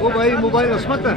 वो भाई मोबाइल असमत है।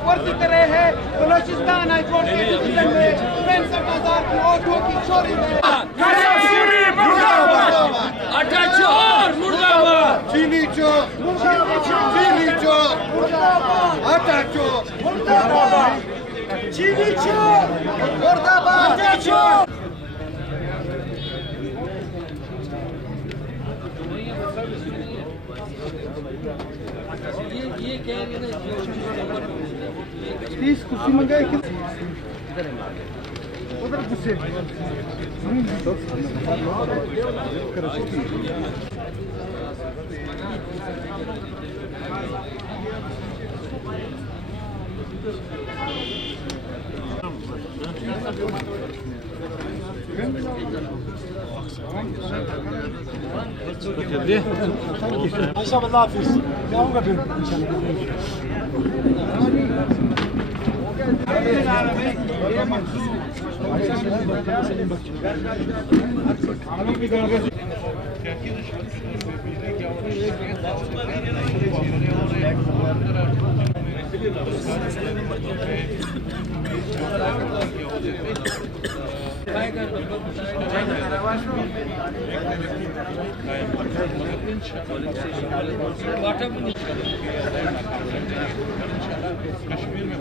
वर्दी कर रहे हैं बलोचिस्तान हाई कोर्ट के डिवीजन में 65,000 की वोटों की चोरी में अटा चोर मुर्दाबाद, चीनी चोर, चीनी चोर, आटा चोर, चीनी चोर मुर्दाबाद, आटा चोर। ये कह रहे हैं प्लीज कुर्सी मंगाए कि उधर गुस्से इंशाल्लाह हाफिज, मैं आऊँगा फिर कश्मीर में